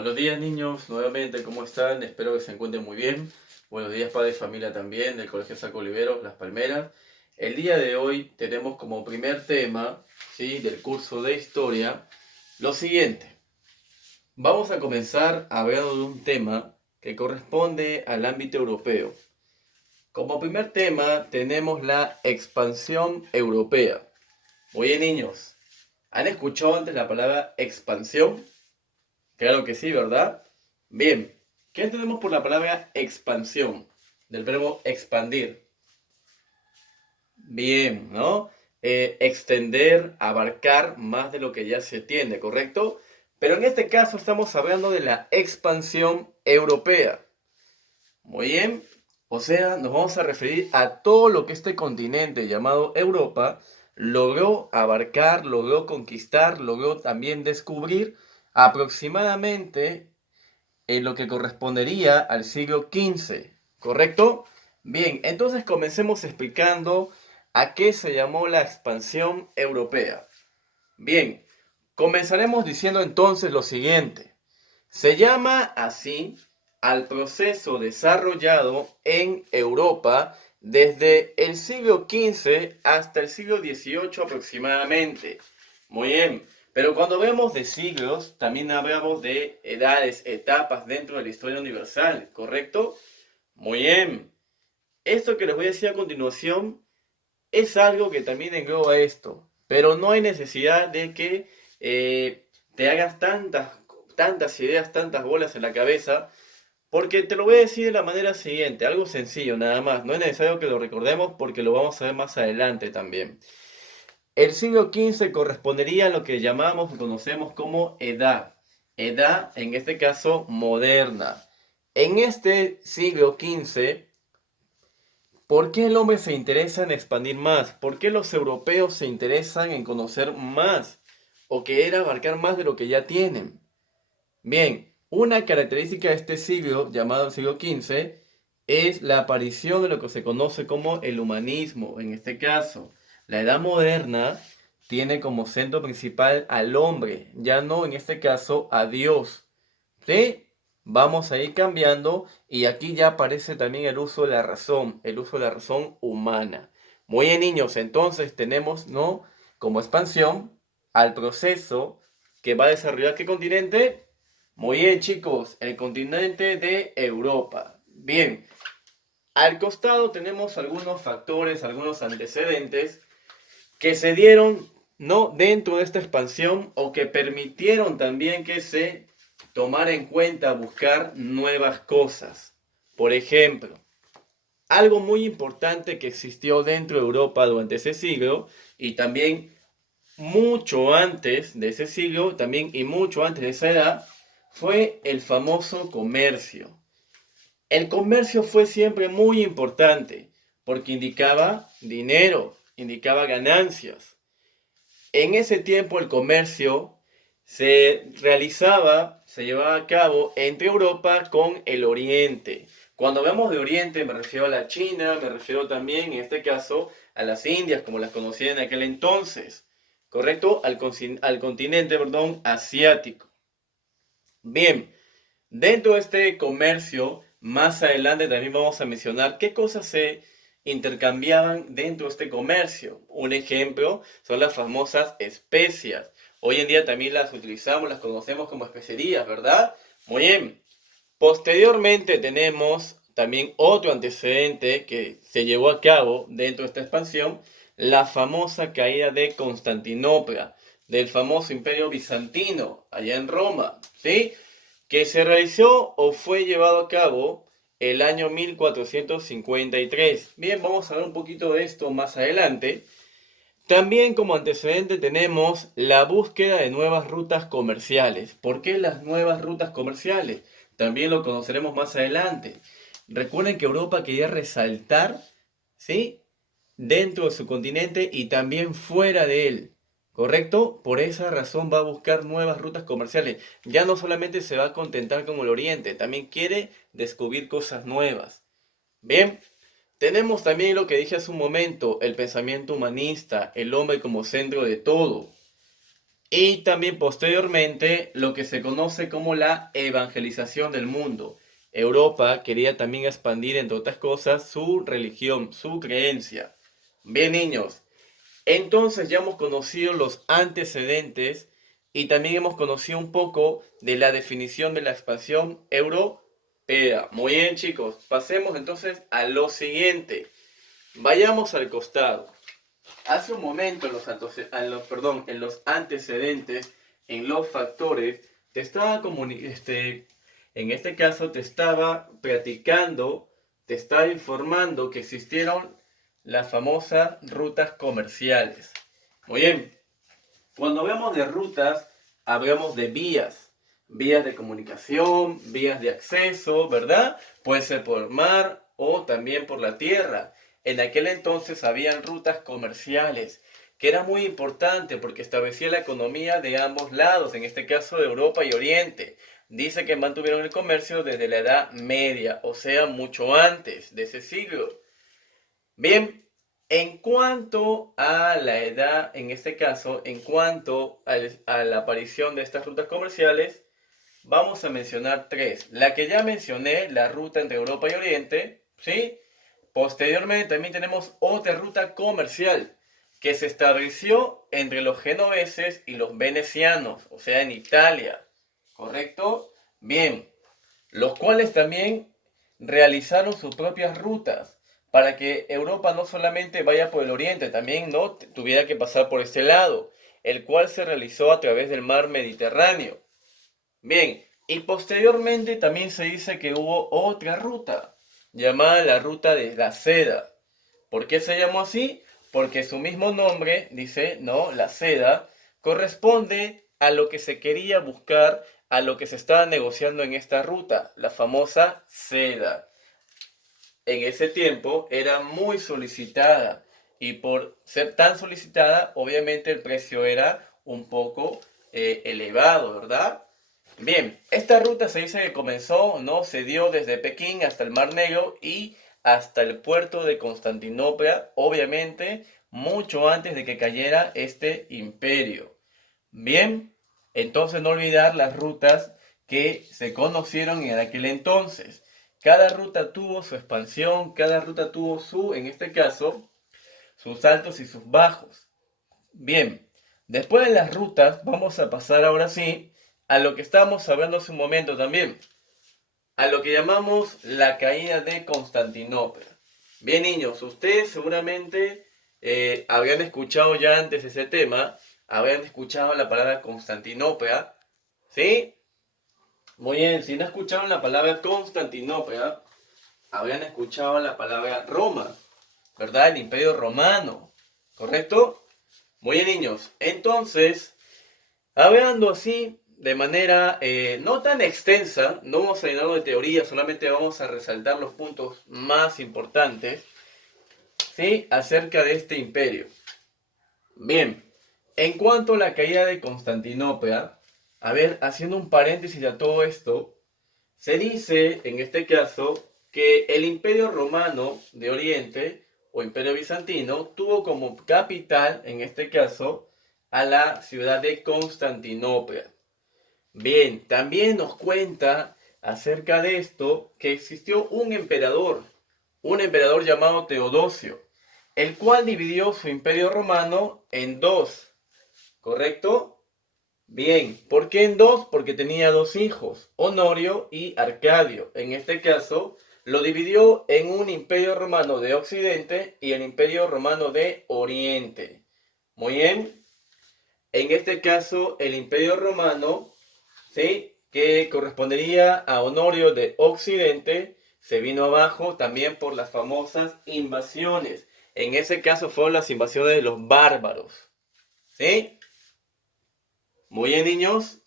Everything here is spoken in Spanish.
Buenos días niños, nuevamente, ¿cómo están? Espero que se encuentren muy bien. Buenos días padres y familia también del Colegio Saco Oliveros, Las Palmeras. El día de hoy tenemos como primer tema, ¿sí?, del curso de historia lo siguiente. Vamos a comenzar hablando de un tema que corresponde al ámbito europeo. Como primer tema tenemos la expansión europea. Oye niños, ¿han escuchado antes la palabra expansión? Claro que sí, ¿verdad? Bien, ¿qué entendemos por la palabra expansión? Del verbo expandir. Bien, ¿no? Extender, abarcar más de lo que ya se tiene, ¿correcto? Pero en este caso estamos hablando de la expansión europea. Muy bien, o sea, nos vamos a referir a todo lo que este continente llamado Europa logró abarcar, logró conquistar, logró también descubrir aproximadamente en lo que correspondería al siglo XV, ¿correcto? Bien, entonces comencemos explicando a qué se llamó la expansión europea. Bien, comenzaremos diciendo entonces lo siguiente. Se llama así al proceso desarrollado en Europa desde el siglo XV hasta el siglo XVIII aproximadamente. Muy bien, pero cuando vemos de siglos, también hablamos de edades, etapas dentro de la historia universal, ¿correcto? Muy bien. Esto que les voy a decir a continuación es algo que también engloba esto, pero no hay necesidad de que te hagas tantas ideas, tantas bolas en la cabeza, porque te lo voy a decir de la manera siguiente, algo sencillo nada más, no es necesario que lo recordemos porque lo vamos a ver más adelante también. El siglo XV correspondería a lo que llamamos y conocemos como edad en este caso moderna. En este siglo XV, ¿por qué el hombre se interesa en expandir más? ¿Por qué los europeos se interesan en conocer más o querer abarcar más de lo que ya tienen? Bien, una característica de este siglo, llamado siglo XV, es la aparición de lo que se conoce como el humanismo. En este caso, la edad moderna tiene como centro principal al hombre, ya no en este caso a Dios. ¿Sí? Vamos a ir cambiando y aquí ya aparece también el uso de la razón, el uso de la razón humana. Muy bien, niños, entonces tenemos, ¿no?, como expansión al proceso que va a desarrollar ¿qué continente? Muy bien, chicos, el continente de Europa. Bien, al costado tenemos algunos factores, algunos antecedentes que se dieron, ¿no?, dentro de esta expansión o que permitieron también que se tomara en cuenta buscar nuevas cosas. Por ejemplo, algo muy importante que existió dentro de Europa durante ese siglo y también mucho antes de ese siglo, también y mucho antes de esa edad, fue el famoso comercio. El comercio fue siempre muy importante porque indicaba dinero, indicaba ganancias. En ese tiempo el comercio se realizaba, se llevaba a cabo entre Europa con el Oriente. Cuando hablamos de Oriente me refiero a la China, me refiero también en este caso a las Indias como las conocían en aquel entonces, ¿correcto? Al continente, perdón, asiático. Bien, dentro de este comercio, más adelante también vamos a mencionar qué cosas se intercambiaban dentro de este comercio. Un ejemplo son las famosas especias. Hoy en día también las utilizamos, las conocemos como especerías, ¿verdad? Muy bien. Posteriormente tenemos también otro antecedente que se llevó a cabo dentro de esta expansión, la famosa caída de Constantinopla, del famoso imperio bizantino, allá en Roma, ¿sí?, que se realizó o fue llevado a cabo el año 1453. Bien, vamos a ver un poquito de esto más adelante. También como antecedente tenemos la búsqueda de nuevas rutas comerciales. ¿Por qué las nuevas rutas comerciales? También lo conoceremos más adelante. Recuerden que Europa quería resaltar, ¿sí?, dentro de su continente y también fuera de él. ¿Correcto? Por esa razón va a buscar nuevas rutas comerciales. Ya no solamente se va a contentar con el Oriente, también quiere descubrir cosas nuevas. Bien, tenemos también lo que dije hace un momento, el pensamiento humanista, el hombre como centro de todo. y también posteriormente lo que se conoce como la evangelización del mundo. Europa quería también expandir, entre otras cosas, su religión, su creencia. Bien, niños, entonces ya hemos conocido los antecedentes y también hemos conocido un poco de la definición de la expansión europea. Muy bien, chicos, pasemos entonces a lo siguiente. Vayamos al costado. Hace un momento en los antecedentes, en los factores, te estaba en este caso te estaba platicando, te estaba informando que existieron las famosas rutas comerciales. Muy bien, cuando hablamos de rutas, hablamos de vías, vías de comunicación, vías de acceso, ¿verdad? Puede ser por mar o también por la tierra. En aquel entonces habían rutas comerciales, que era muy importante porque establecía la economía de ambos lados, en este caso de Europa y Oriente. Dice que mantuvieron el comercio desde la Edad Media, o sea, mucho antes de ese siglo. Bien, en cuanto a la edad, en este caso, en cuanto a la aparición de estas rutas comerciales, vamos a mencionar tres. La que ya mencioné, la ruta entre Europa y Oriente, ¿sí? Posteriormente también tenemos otra ruta comercial que se estableció entre los genoveses y los venecianos, o sea, en Italia, ¿correcto? Bien, los cuales también realizaron sus propias rutas para que Europa no solamente vaya por el oriente, también no tuviera que pasar por este lado, el cual se realizó a través del mar Mediterráneo. Bien, y posteriormente también se dice que hubo otra ruta, llamada la ruta de la seda. ¿Por qué se llamó así? Porque su mismo nombre, dice, no, la seda, corresponde a lo que se quería buscar, a lo que se estaba negociando en esta ruta, la famosa seda. En ese tiempo era muy solicitada y por ser tan solicitada, obviamente el precio era un poco elevado, ¿verdad? Bien, esta ruta se dice que comenzó, ¿no? Se dio desde Pekín hasta el Mar Negro y hasta el puerto de Constantinopla, obviamente, mucho antes de que cayera este imperio. Bien, entonces no olvidar las rutas que se conocieron en aquel entonces. Cada ruta tuvo su expansión, cada ruta tuvo su, en este caso, sus altos y sus bajos. Bien, después de las rutas, vamos a pasar ahora sí a lo que estábamos hablando hace un momento también, a lo que llamamos la caída de Constantinopla. Bien, niños, ustedes seguramente habían escuchado ya antes ese tema, habían escuchado la palabra Constantinopla, ¿sí? Muy bien, si no escucharon la palabra Constantinopla, habían escuchado la palabra Roma, ¿verdad? El Imperio Romano, ¿correcto? Muy bien, niños. Entonces, hablando así, de manera no tan extensa, no vamos a llenarlo de teoría, solamente vamos a resaltar los puntos más importantes, ¿sí? Acerca de este imperio. Bien, en cuanto a la caída de Constantinopla, a ver, haciendo un paréntesis a todo esto, se dice, en este caso, que el Imperio Romano de Oriente, o Imperio Bizantino, tuvo como capital, en este caso, a la ciudad de Constantinopla. Bien, también nos cuenta acerca de esto que existió un emperador llamado Teodosio, el cual dividió su imperio romano en dos, ¿correcto? Bien, ¿por qué en dos? Porque tenía dos hijos, Honorio y Arcadio. En este caso, lo dividió en un imperio romano de Occidente y el imperio romano de Oriente. Muy bien, en este caso, el imperio romano, ¿sí? Que correspondería a Honorio de Occidente, se vino abajo también por las famosas invasiones. En ese caso fueron las invasiones de los bárbaros, ¿sí? Muy bien, niños.